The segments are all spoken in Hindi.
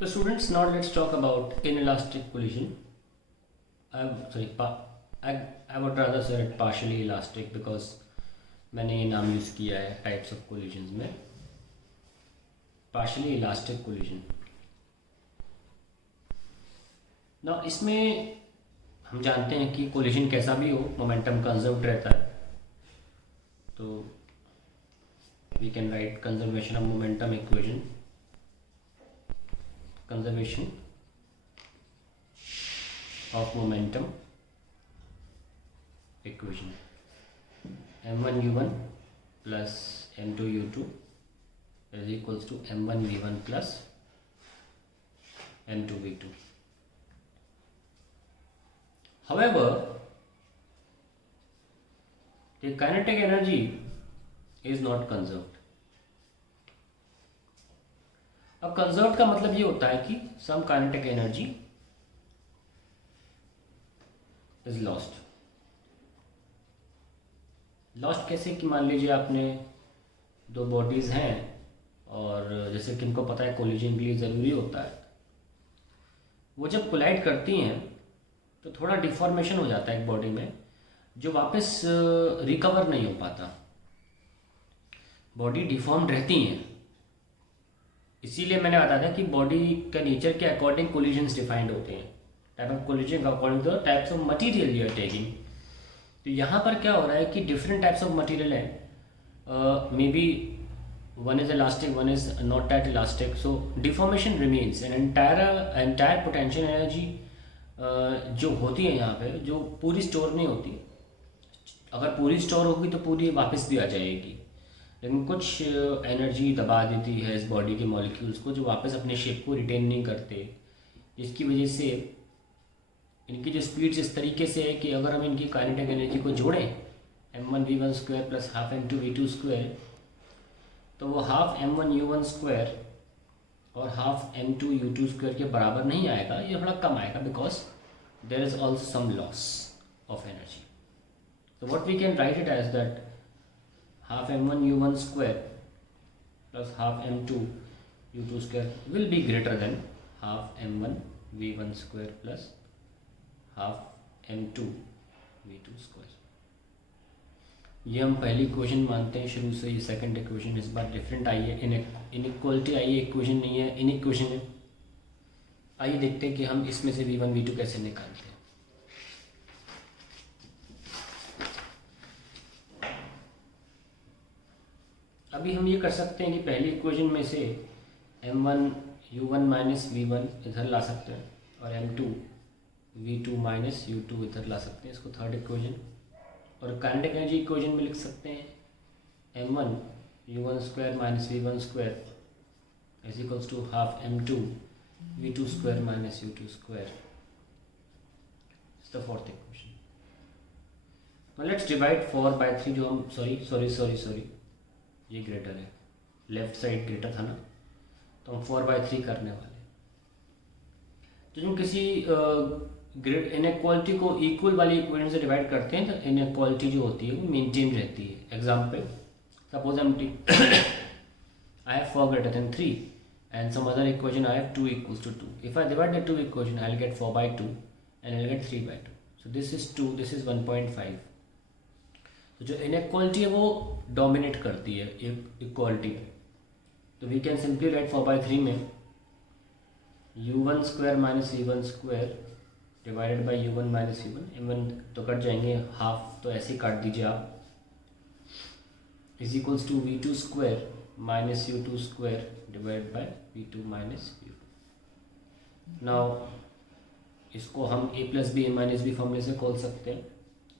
So students, now let's talk about inelastic collision. I would rather say it partially elastic because मैंने ये नाम यूज़ किया है टाइप्स ऑफ कोलिजन्स में. Partially elastic collision. ना इसमें हम जानते हैं कि कोलिजन कैसा भी हो मोमेंटम कंजर्व्ड रहता है. तो we can write conservation of momentum equation. Conservation of momentum equation. m1 u1 plus m2 u2 is equals to m1 v1 plus m2 v2. However, the kinetic energy is not conserved. अब कंजर्व का मतलब ये होता है कि some kinetic energy is lost. Lost कैसे कि मान लीजिए आपने दो बॉडीज हैं और जैसे कि इनको पता है कोलिजन के लिए ज़रूरी होता है, वो जब कोलाइड करती हैं तो थोड़ा डिफॉर्मेशन हो जाता है एक बॉडी में जो वापस रिकवर नहीं हो पाता. बॉडी डिफॉर्म्ड रहती हैं. इसीलिए मैंने बताया था कि बॉडी के नेचर के अकॉर्डिंग कोलिजन्स डिफाइंड होते हैं. Type of collision according to types of material you are taking. तो यहाँ पर क्या हो रहा है कि डिफरेंट टाइप्स ऑफ मटेरियल हैं. May be one is elastic, one is not that elastic. So deformation remains and entire potential energy जो होती है यहाँ पे, जो पूरी स्टोर नहीं होती. अगर पूरी स्टोर होगी तो पूरी वापस भी आ जाएगी, लेकिन कुछ एनर्जी दबा देती है इस बॉडी के मॉलिक्यूल्स को जो वापस अपने शेप को रिटेन नहीं करते, जिसकी वजह से इनकी जो स्पीड्स इस तरीके से है कि अगर हम इनकी काइनेटिक एनर्जी को जोड़ें m1 v1 square plus half m2 v2 square, तो वो हाफ m1 u1 स्क्वायर और हाफ m2 u2 स्क्वायर के बराबर नहीं आएगा. ये थोड़ा कम आएगा because there is also some loss of energy. तो what we can write it as that half m1 u1 square plus half m2 u2 square will be greater than half m1 v1 square plus half m2 v2 square. ये हम पहली इक्वेशन मानते हैं शुरू से. ये सेकंड इक्वेशन इस बार डिफरेंट आई है, इनइक्वालिटी आई है, इक्वेशन नहीं है, इन इक्वेशन है. आइए देखते हैं कि हम इसमें से v1 v2 कैसे निकालते हैं. अभी हम ये कर सकते हैं कि पहली इक्वेशन में से m1 u1 माइनस v1 इधर ला सकते हैं और m2 v2 माइनस u2 इधर ला सकते हैं. इसको थर्ड इक्वेशन. और काइनेटिक एनर्जी इक्वेशन में लिख सकते हैं m1 u1 square minus v1 square is equals to half m2 v2 square minus u2 square. It's the fourth equation. Let's divide 4 by 3 जो हम सॉरी ये ग्रेटर है, लेफ्ट साइड ग्रेटर था ना, तो हम 4/3 करने वाले. तो जब किसी इनइक्वालिटी को इक्वल वाली इक्वेशन से डिवाइड करते हैं तो इनइक्वालिटी जो होती है वो मेंटेन रहती है. Example, suppose I have 4 greater than 3 and some other equation I have 2 equals to 2. If I divide the two equation I'll get 4/2 and I'll get 3/2. So this is 2, this is 1.5. तो जो इनइक्वालिटी है वो डोमिनेट करती है इक्वालिटी पे. तो वी कैन सिंपली राइट 4/3 में u1 square minus v1 square divided bye u1 minus v1. m1 तो कट जाएंगे, हाफ तो ऐसे ही काट दीजिए आप, is equals to v2 square minus u2 square divided by v2 minus v2. Now इसको हम a plus B A minus B फॉर्मूले से खोल सकते हैं.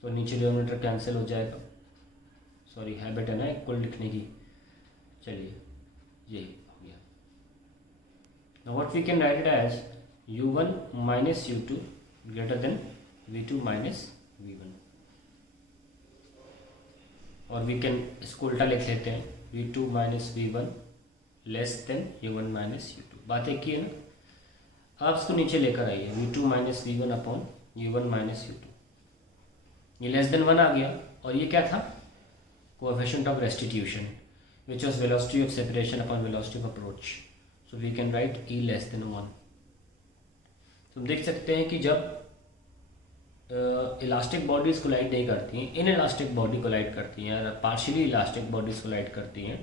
तो नीचे डिनोमिनेटर कैंसिल हो जाएगा. सॉरी, हैबिट है ना इक्वल लिखने की. चलिए ये हो गया. Now what we can write it as u1 minus u2 greater than v2 minus v1. और वी कैन इसको उल्टा लिख लेते हैं v2 minus v1 less than u1 minus u2. बात एक ही है ना. आप इसको नीचे लेकर आइए, v2 minus v1 upon u1 minus u2. ये लेस देन 1 आ गया. और ये क्या था? Coefficient of restitution, which was velocity of separation upon velocity of approach. So we can write E less than 1। तो हम देख सकते हैं कि जब इलास्टिक बॉडीज कोलाइड नहीं करती हैं, इन इलास्टिक बॉडी कोलाइड करती हैं, पार्शियली इलास्टिक बॉडीज कोलाइड करती हैं,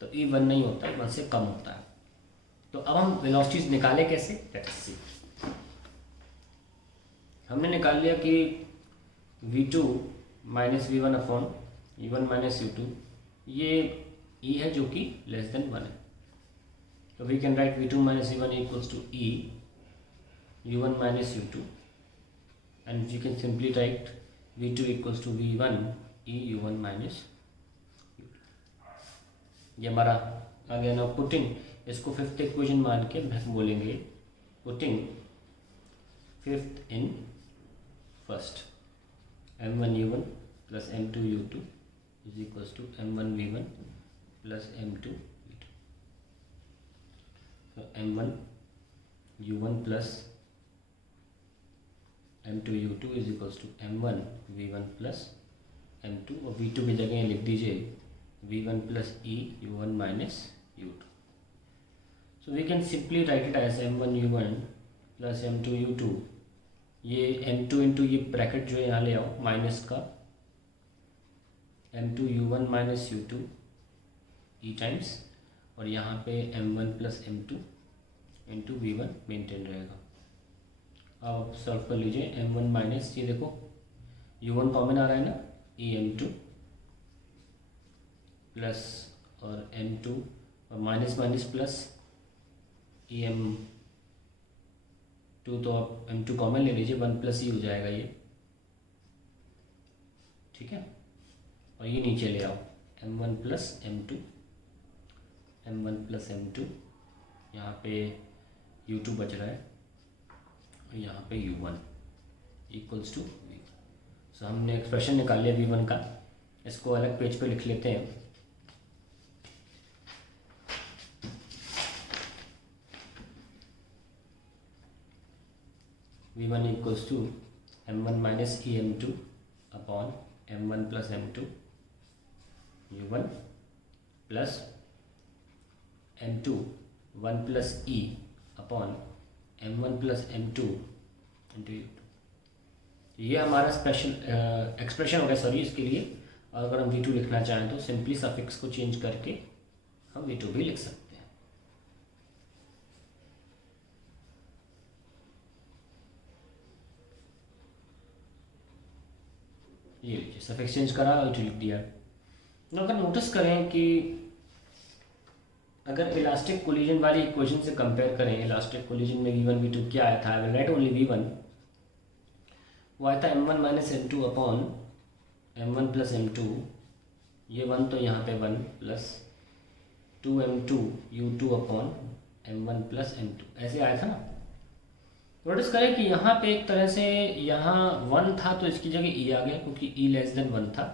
तो ई 1 नहीं होता है, 1 से कम होता है। तो अब हम वेलोसिटीज निकालें कैसे, लेट्स सी। हमने निकाल लिया कि v2 minus v1 upon u1 minus u2 ये e है जो कि लेस देन 1 है। तो we can write v2 minus v1 equals to e u1 minus u2 and we can simply write v2 equals to v1 e u1 minus u2। ये हमारा आ गया ना। पुटिंग इसको फिफ्थ इक्वेशन मान के हम बोलेंगे putting fifth in first m1 u1 plus m2 u2 is equals to m1 v1 plus m2 v2। तो m1 u1 plus m2 u2 is equals to m1 v1 plus m2 और v2 की जगह लिख दीजिए v1 plus e u1 minus u2। So we can simply write it as m1 u1 plus m2 u2। ये m2 इंटू ये ब्रैकेट जो है यहाँ ले आओ माइनस का m2 u1 minus u2 e times और यहाँ पे m1 plus m2 into v1 maintain रहेगा। अब सॉल्व कर लीजिए m1 माइनस ये देखो u1 कॉमन आ रहा है ना e m2 प्लस और m2 और माइनस माइनस प्लस ई m2 तो आप m2 कॉमन ले लीजिए 1 प्लस ई हो जाएगा ये, ठीक है। और ये नीचे ले आओ m1 plus m2 m1 plus m2 यहाँ पे u2 बच रहा है और यहाँ पे u1 इक्वल्स टू v। सो हमने एक्सप्रेशन निकाल लिया v1 का। इसको अलग पेज पे लिख लेते हैं। v1 equals to m1 minus em2 upon m1 plus m2 u1 plus m2 1 plus e upon m1 plus m2 into u2। ये हमारा स्पेशल एक्सप्रेशन हो गया सॉरी इसके लिए। और अगर हम v2 लिखना चाहें तो सिंपली सफिक्स को चेंज करके हम v2 भी लिख सकते हैं। ये लीजिए सफिक्स चेंज करा और लिख दिया। अगर नोटिस करें कि अगर इलास्टिक कोलिजन वाली इक्वेशन से कंपेयर करें, इलास्टिक कोलिजन में v1 v2 क्या आया था, I will write only v1। वो आया था m1 minus m2 upon m1 plus m2। ये 1 तो यहाँ पे 1 plus 2m2 u2 upon m1 plus m2 ऐसे आया था ना। नोटिस करें कि यहाँ पे एक तरह से यहाँ 1 था तो इसकी जगह e आ गया क्योंकि e लेस देन 1 था,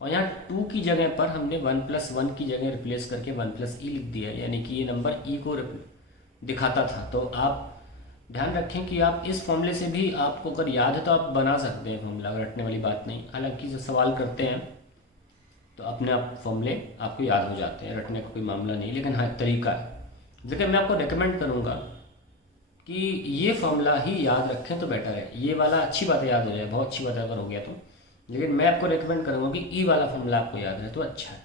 और यहाँ 2 की जगह पर हमने 1 प्लस 1 की जगह रिप्लेस करके 1 प्लस e लिख दिया, यानी कि ये नंबर e को दिखाता था। तो आप ध्यान रखें कि आप इस फॉर्मूले से भी आपको अगर याद है तो आप बना सकते हैं फॉर्मूला, रटने वाली बात नहीं। हालांकि जब सवाल करते हैं तो अपने आप फॉर्मूले आपको याद हो जाते हैं, रटने का कोई मामला नहीं, लेकिन हाँ तरीका है। लेकिन मैं आपको रिकमेंड करूँगा कि ये फॉर्मूला ही याद रखें तो बेटर है। ये वाला अच्छी बात है याद हो जाए, बहुत अच्छी बात है अगर हो गया तो, लेकिन मैं आपको रिकमेंड करूँगा कि ई वाला फॉर्मूला आपको याद है तो अच्छा है।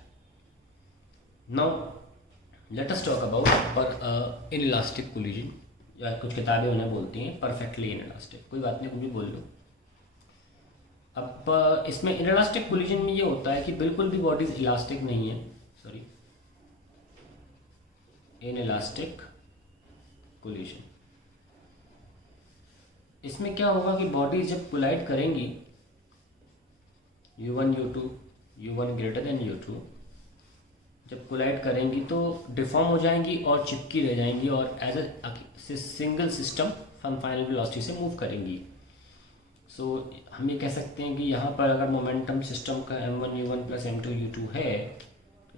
Now let us talk about पर इन इलास्टिक कोलिजन, या कुछ किताबें उन्हें बोलती हैं परफेक्टली इन इलास्टिक, कोई बात नहीं, कुछ भी बोल लो। अब इसमें इन इलास्टिक कोलिजन में ये होता है कि बिल्कुल भी बॉडीज इलास्टिक नहीं है, सॉरी इन इलास्टिक कोलिजन। इसमें क्या होगा कि बॉडी जब कोलाइड करेंगी u1 u2 u1 greater than u2, जब कोलाइड करेंगी तो डिफॉर्म हो जाएंगी और चिपकी रह जाएंगी और एज ए सिंगल सिस्टम हम फाइनल वेलोसिटी से मूव करेंगी। सो हम ये कह सकते हैं कि यहाँ पर अगर मोमेंटम सिस्टम का m1 u1 plus m2 u2 है,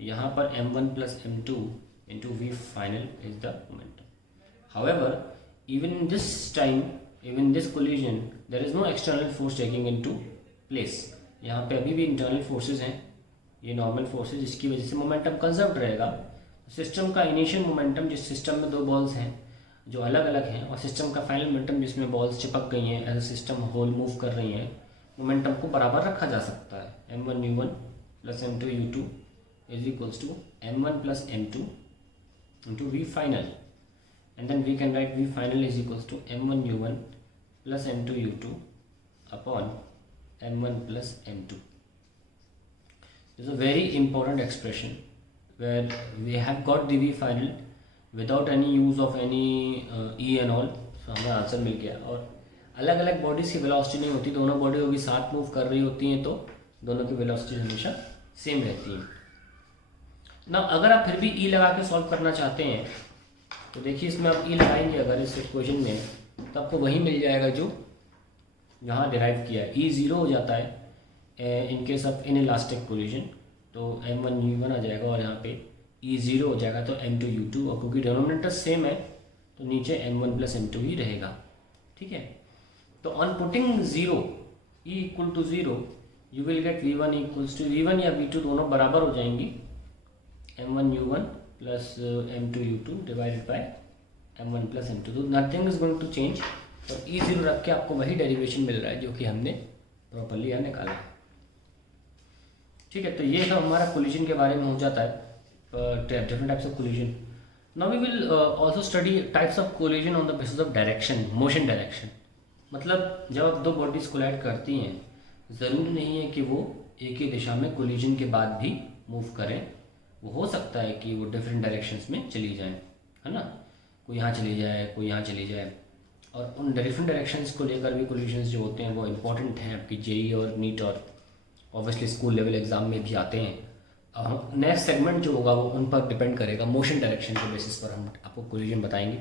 यहाँ पर m1 plus m2 into v final is the momentum. However even in this time, even in this collision, there is no external force taking into place। यहाँ पे अभी भी इंटरनल फोर्सेस हैं, ये नॉर्मल फोर्सेस, जिसकी वजह से मोमेंटम कंजर्व रहेगा। सिस्टम का इनिशियल मोमेंटम, जिस सिस्टम में दो बॉल्स हैं जो अलग अलग हैं, और सिस्टम का फाइनल मोमेंटम जिसमें बॉल्स चिपक गई हैं, as a system whole move कर रही हैं, मोमेंटम को बराबर रखा जा सकता है। m1u1 plus m2u2 is equals to m1 plus m2 into V final, and then we can write V final is equals to m1u1 plus m2u2 upon m1 plus m2. This is a very important expression where we have got the v final without any use of any e and all. So हमें आंसर मिल गया। और अलग अलग बॉडीज़ की वेलोसिटी नहीं होती, दोनों बॉडी होगी साथ मूव कर रही होती हैं तो दोनों की वेलोसिटी हमेशा सेम रहती है ना। अगर आप फिर भी e लगा के सॉल्व करना चाहते हैं तो देखिए इसमें आप e लगाएंगे अगर इस इक्वेशन में, तो आपको वही मिल जाएगा जो यहाँ डिराइव किया है। e ज़ीरो हो जाता है in case of in elastic collision, तो m1u1 आ जाएगा और यहाँ पे e ज़ीरो हो जाएगा तो m2u2, और क्योंकि डिनोमिनेटर सेम है तो नीचे m1 प्लस m2 ही रहेगा। ठीक है, तो on putting zero e equal to zero you will get v1 equals to v1 या v2 दोनों बराबर हो जाएंगी m1u1 plus m2u2 divided by m1 plus m2, तो nothing is going to change, और ई ज़ीरो रख के आपको वही डेरिवेशन मिल रहा है जो कि हमने प्रॉपरली यहाँ निकाला। ठीक है, तो ये सब हमारा कोलिजन के बारे में हो जाता है, different types of collision. Now we will also study types of collision on the basis of direction, motion direction. मतलब जब आप दो बॉडीज कोलाइड करती हैं, ज़रूरी नहीं है कि वो एक ही दिशा में कोलिजन के बाद भी मूव करें, वो हो सकता है कि वो डिफरेंट डायरेक्शंस में चली जाएं, है ना, कोई यहाँ चली जाए कोई यहाँ चली जाए, और उन डिफरेंट डायरेक्शंस को लेकर भी कोलिजन्स जो होते हैं वो इंपॉर्टेंट हैं आपकी जेई और नीट और ऑब्वियसली स्कूल लेवल एग्जाम में भी आते हैं। नेक्स्ट सेगमेंट जो होगा वो उन पर डिपेंड करेगा, मोशन डायरेक्शन के बेसिस पर हम आपको कोलिजन बताएंगे।